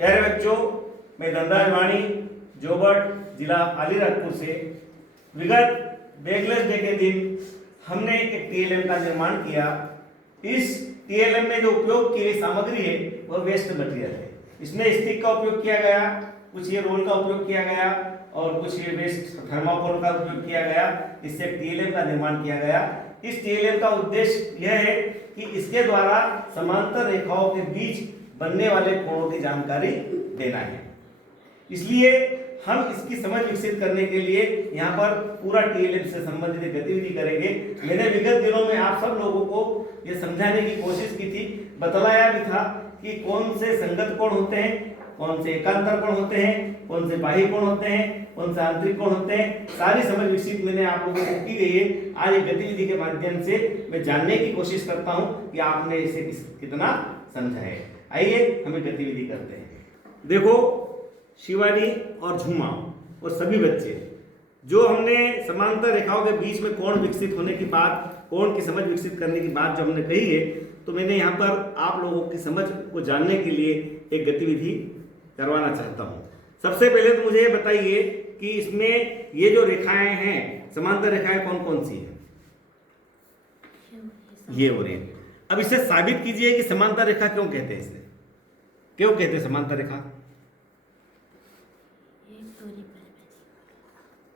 प्यारे बच्चों, मैं धनराज वाणी जोबट जिला अलीराजपुर से विगत बैकलेस डे के दिन हमने एक टीएलएम का निर्माण किया। इस टीएलएम में जो उपयोग की गई सामग्री है वह वेस्ट मटेरियल है। इसमें स्टिक का उपयोग किया गया, कुछ ये रोल का उपयोग किया गया और कुछ ये वेस्ट थर्माकोल का उपयोग किया गया। इससे टीएलएम का निर्माण किया गया। इस टीएलएम का उद्देश्य यह है कि इसके द्वारा समांतर रेखाओं के बीच बनने वाले कोणों की जानकारी देना है। इसलिए हम इसकी समझ विकसित करने के लिए यहाँ पर पूरा टीएलएम से संबंधित गतिविधि करेंगे। मैंने विगत दिनों में आप सब लोगों को यह समझाने की कोशिश की थी, बतलाया भी था कि कौन से संगत कोण होते हैं, कौन से एकांतर कोण होते हैं, कौन से बाह्य कोण होते हैं, कौन से आंतरिक कोण होते हैं। सारी समझ विकसित मैंने आप लोगों को की गई है। आज एक गतिविधि के माध्यम से मैं जानने की कोशिश करता हूँ कि आपने इसे कितना समझा है। आइए हम एक गतिविधि करते हैं। देखो, शिवानी और झुमा और सभी बच्चे, जो हमने समांतर रेखाओं के बीच में कोण विकसित होने की बात, कोण की समझ विकसित करने की बात जो हमने कही है, तो मैंने यहाँ पर आप लोगों की समझ को जानने के लिए एक गतिविधि करवाना चाहता हूँ। सबसे पहले तो मुझे ये बताइए कि इसमें ये जो रेखाएं हैं, समांतर रेखाएं कौन कौन सी हैं? ये हो रही है। अब इसे साबित कीजिए कि समांतर रेखा क्यों कहते हैं, इसे क्यों कहते हैं समांतर रेखा?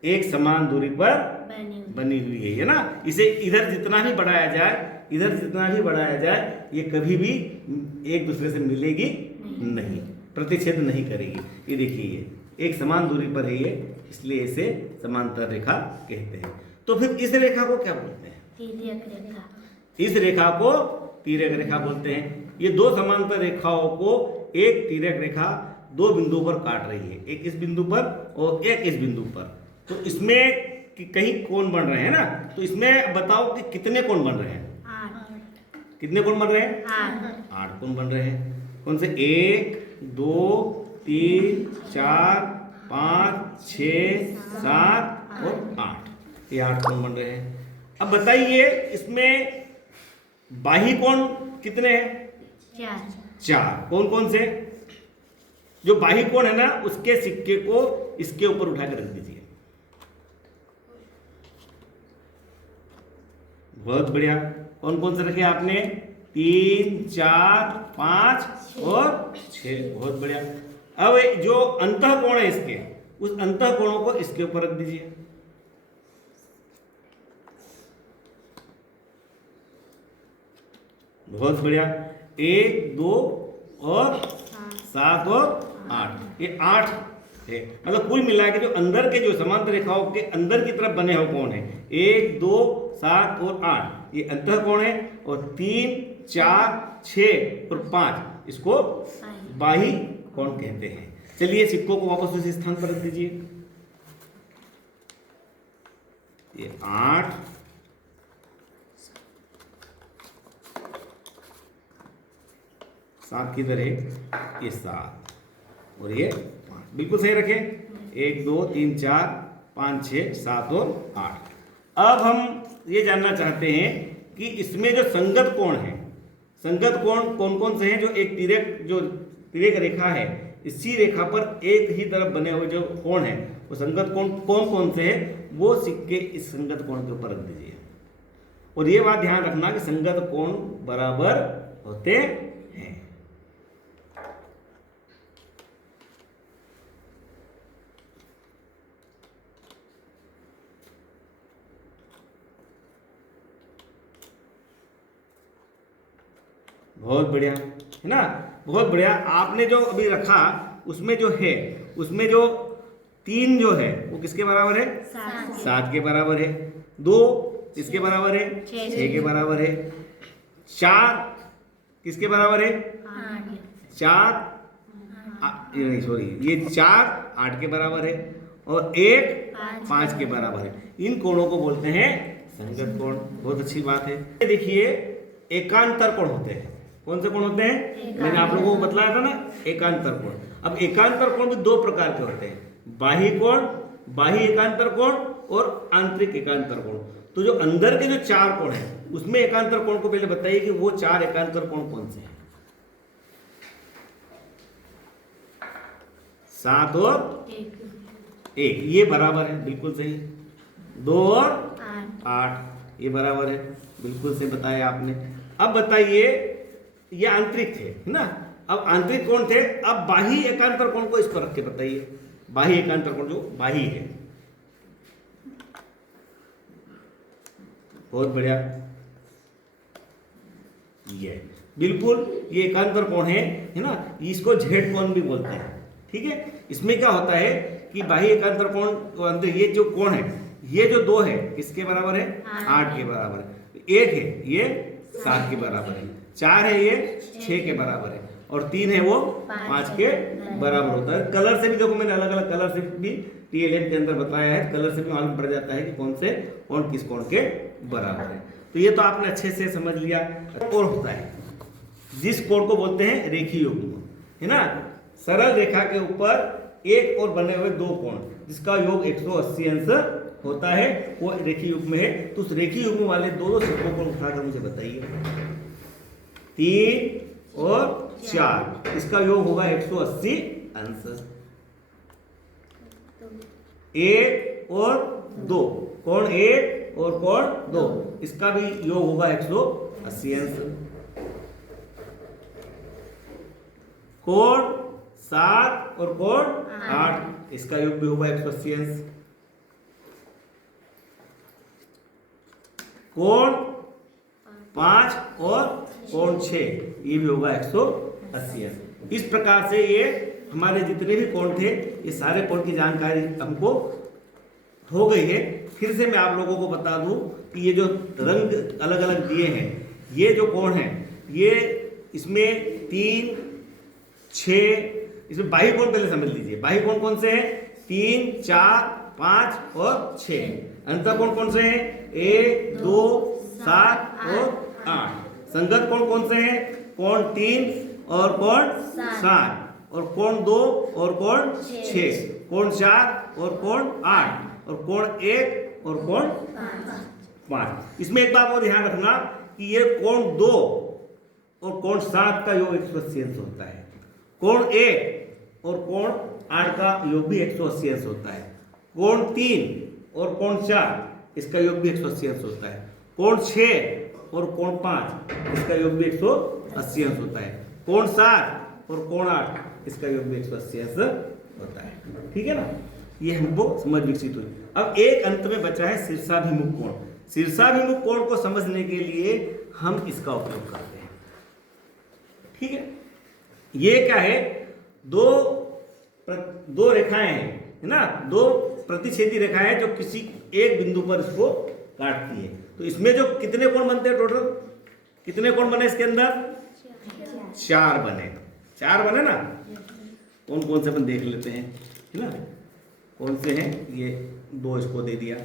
एक समान दूरी पर बनी हुई है ना। इसे इधर जितना भी बढ़ाया जाए, इधर जितना भी बढ़ाया जाए, ये कभी भी एक दूसरे से मिलेगी नहीं, प्रतिच्छेद नहीं करेगी। ये देखिए, ये एक समान दूरी पर है ये, इसलिए इसे समांतर रेखा कहते हैं। तो फिर इस रेखा को क्या बोलते हैं? तिर्यक रेखा। इस रेखा को तिर्यक रेखा बोलते हैं। ये दो समांतर रेखाओं को एक तिर्यक रेखा दो बिंदुओं पर काट रही है, एक इस बिंदु पर और एक इस बिंदु पर। तो इसमें कहीं कोण बन रहे हैं ना, तो इसमें बताओ कि कितने कोण बन रहे हैं? 8। कितने कोण बन रहे हैं? 8 कोण बन रहे हैं। कौन से? 1 2 3 4 5 6 7 और 8। ये 8 कोण बन रहे हैं। अब बताइए, इसमें बाह्य कोण कितने हैं? 4। कौन कौन से? जो बाह्य कोण है ना, उसके सिक्के को इसके ऊपर उठा के रख दीजिए। बहुत बढ़िया। कौन कौन से रखे आपने? 3 4 5 और 6। बहुत बढ़िया। अब जो अंतः कोण है इसके, उस अंतः कोणों को इसके ऊपर रख दीजिए। बहुत बढ़िया। 1 2 और 7 और 8। ये 8 है। मतलब कुल मिला के जो अंदर के, जो समांतर रेखाओं के अंदर की तरफ बने हुए कोण है, 1 2 7 और 8, ये अंतः कोण है। और 3 4 6 और 5, इसको बाह्य कोण कहते हैं। चलिए, सिक्कों को वापस उसी स्थान पर रख दीजिए। ये 8 7 किधर है? ये 7 और ये 5। बिल्कुल सही रखें। 1 2 3 4 5 6 7 और 8। अब हम ये जानना चाहते हैं कि इसमें जो संगत कोण है, संगत कोण कौन कौन से हैं? जो एक तिर्यक रेखा है, इसी रेखा पर एक ही तरफ बने हुए जो कोण है, वो संगत कोण कौन कौन से हैं? वो सिक्के इस संगत कोण के ऊपर रख दीजिए। और ये बात ध्यान रखना कि संगत कोण बराबर होते हैं। बहुत बढ़िया, है ना? बहुत बढ़िया। आपने जो अभी रखा, उसमें जो है, उसमें जो 3 जो है वो किसके बराबर है? 7 के बराबर है। 2 किसके बराबर है? 6 के बराबर है। 4 किसके बराबर है? 4 सॉरी, ये 4 8 के बराबर है। और 1 5 के बराबर है। इन कोणों को बोलते हैं संगत कोण। बहुत अच्छी बात है। देखिए, एकांतर कोण होते हैं। कौन से कोण होते हैं? मैंने आप लोगों को बतलाया था ना, एकांतर कोण। अब एकांतर कोण भी 2 प्रकार के होते हैं, बाह्य कोण, बाह्य एकांतर कोण और आंतरिक एकांतर कोण। तो जो अंदर के जो 4 कोण हैं, उसमें एकांतर कोण को पहले बताइए कि वो 4 एकांतर कोण कौन से हैं? 7 और एक 1 ये बराबर है, बिल्कुल सही। 2 और 8 8 ये बराबर है, बिल्कुल सही बताया आपने। अब बताइए, ये आंतरिक थे, है ना। अब आंतरिक कोण थे, अब बाह्य एकांतर कोण को इस पर रख के बताइए। बाह्य एकांतर कोण जो बाह्य है, बहुत बढ़िया, ये बिल्कुल ये एकांतर कोण है ना। इसको झेड कोण भी बोलते हैं, ठीक है। इसमें क्या होता है कि बाह्य एकांतर कोण तो अंदर ये जो कोण है, ये जो 2 है किसके बराबर है? 8 के बराबर है। 1 है ये 7 के बराबर है, 4 है ये 6 के बराबर है, और 3 है वो 5 के बराबर होता है। कलर से भी देखो, मैंने अलग अलग कलर से भी टीएलएम के अंदर बताया है, कलर से भी मालूम पड़ जाता है कि कौन से कोण किस कोण के बराबर है। तो ये तो आपने अच्छे से समझ लिया। कोण होता है जिस कोण को बोलते हैं रेखीय युग्म, है ना। सरल रेखा के ऊपर एक और बने हुए 2 कोण जिसका योग 180 अंश होता है, वो रेखीय युग्म है। तो उस रेखीय युग्म वाले दो शब्दों को उठाकर मुझे बताइए। 3 और 4 इसका योग होगा 180 अंश। 1 और 2 कोण 1 और कोण 2 इसका भी योग होगा 180 अंश। कोण 7 और कोण 8 इसका योग भी होगा 180 अंश। कोण 5 और कोण 6 ये भी होगा 180 अंश। इस प्रकार से ये हमारे जितने भी कोण थे, ये सारे कोण की जानकारी हमको हो गई है। फिर से मैं आप लोगों को बता दूं कि ये जो रंग अलग अलग दिए हैं, ये जो कोण है, ये इसमें 3, 6, इसमें बाह्य कोण पहले समझ लीजिए। बाह्य कोण कौन से हैं? 3, 4, 5 और 6। अंतर कोण कौन से हैं? 1, 2, 7 और 8। संगत कोण कौन से हैं? कोण 3 और कोण 7, और कोण 2 और कोण 6, कोण 4 और कोण 8, और कोण 1 और कोण 5। इसमें एक बात और ध्यान रखना कि ये कोण 2 और कोण 7 का योग 180 अंश होता है। कोण 1 और कोण 8 का योग भी 180 अंश होता है। कोण 3 और कोण 4 इसका योग भी 180 अंश होता है। कोण 6 और कोण 5 इसका योग भी 180 अंश होता है। कोण 7 और कोण 8 इसका योग भी 180 अंश होता है, ठीक है ना। ये हमको समझ विकसित हुई। अब एक अंत में बचा है शीर्षाभिमुख कोण। शीर्षाभिमुख कोण को समझने के लिए हम इसका उपयोग करते हैं, ठीक है। ये क्या है? दो रेखाएं हैं, है ना। 2 प्रतिच्छेदी रेखाएं हैं जो किसी एक बिंदु पर इसको काटती है। तो इसमें जो कितने कोण बनते हैं? टोटल कितने कोण बने इसके अंदर? 4 बने। 4 बने ना। कौन कौन से अपन देख लेते हैं, है ना। कौन से हैं? ये 2 इसको दे दिया,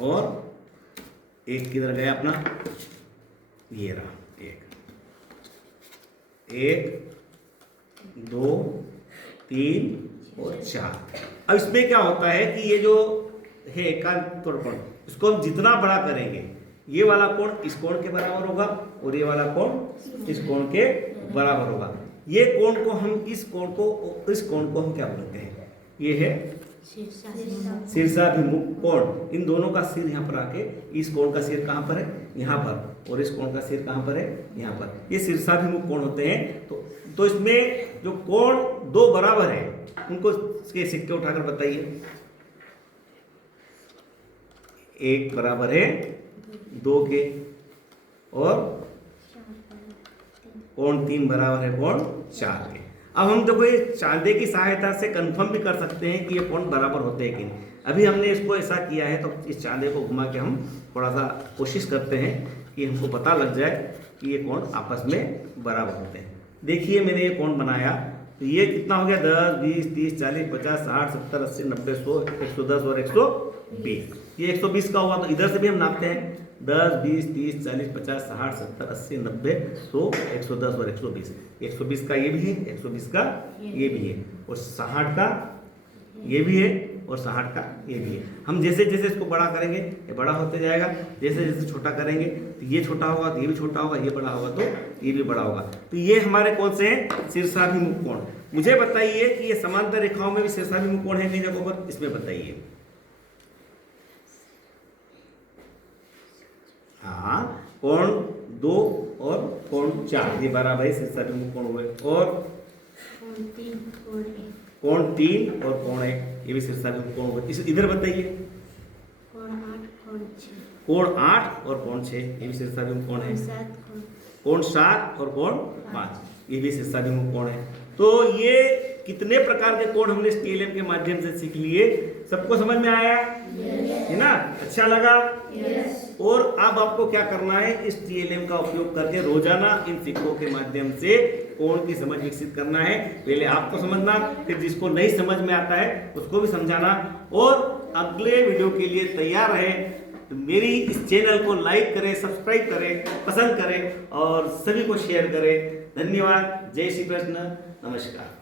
और एक किधर गया अपना? ये रहा 1, 2, 3 और 4। अब इसमें क्या होता है कि ये जो है एकांतर कोण, इसको हम जितना बड़ा करेंगे, ये वाला कोण इस कोण के बराबर होगा, और ये वाला कोण इस कोण के बराबर होगा। ये कोण को हम इस कोण को हम क्या बोलते हैं? ये है शीर्षाभिमुख कोण। इन दोनों का सिर यहाँ पर आके, इस कोण का सिर कहाँ पर है? यहाँ पर, और इस कोण का सिर कहाँ पर है? यहाँ पर। ये शीर्षाभिमुख कोण होते हैं। तो इसमें जो कोण 2 बराबर है, उनको के सिक्के उठाकर बताइए। 1 बराबर है 2 के, और कोण 3 बराबर है कोण 4 के। अब हम देखो ये चांदे की सहायता से कंफर्म भी कर सकते हैं कि ये कोण बराबर होते हैं कि नहीं। अभी हमने इसको ऐसा किया है, तो इस चांदे को घुमा के हम थोड़ा सा कोशिश करते हैं कि हमको पता लग जाए कि ये कोण आपस में बराबर होते हैं। देखिए मैंने ये कोण बनाया, तो ये कितना हो गया? 10, 20, 30, 40, 50, 60, 70, 80, 90, 100, 110 और 120। ये 120 का हुआ, तो इधर से भी हम नापते हैं। 10, 20, 30, 40, 50, 60, 70, 80, 90, 100, 110 और 120। 120 का ये भी है, 120 का ये भी है, और 60 का ये भी है, और 60 का ये भी है। हम जैसे जैसे इसको बड़ा करेंगे ये बड़ा होते जाएगा, जैसे जैसे छोटा करेंगे तो ये छोटा होगा, तो ये भी छोटा होगा, ये बड़ा होगा तो ये भी बड़ा होगा। तो ये हमारे कौन से हैं? शीर्षाभिमुख कोण। मुझे बताइए कि ये समांतर रेखाओं में भी शीर्षाभिमुख कोण है कई जगहों पर, इसमें बताइए। हाँ, कोण 2 और कोण 4 ये बराबर शीर्षाभिमुख कोण हुए। और कोण 3 कोण 1 कोण 3 और कोण 1 ये भी शीर्षाभिमुख कोण हुए। इस इधर बताइए। कोण 8 कोण 6 कोण 8 और कोण 6 ये भी शीर्षाभिमुख कोण है। कोण 7 कोण कोण 7 और कोण 5 ये भी शीर्षाभिमुख कोण है। तो ये कितने प्रकार के कोण हमने इस टीएलएम के माध्यम से सीख लिए, सबको समझ में आया है ना? अच्छा लगा? और अब आपको क्या करना है, इस टीएलएम का उपयोग करके रोजाना इन सिक्कों के माध्यम से कोण की समझ विकसित करना है। पहले आपको समझना, फिर जिसको नहीं समझ में आता है उसको भी समझाना। और अगले वीडियो के लिए तैयार रहें। तो मेरी इस चैनल को लाइक करें, सब्सक्राइब करें, पसंद करें और सभी को शेयर करें। धन्यवाद। जय श्री कृष्ण। नमस्कार।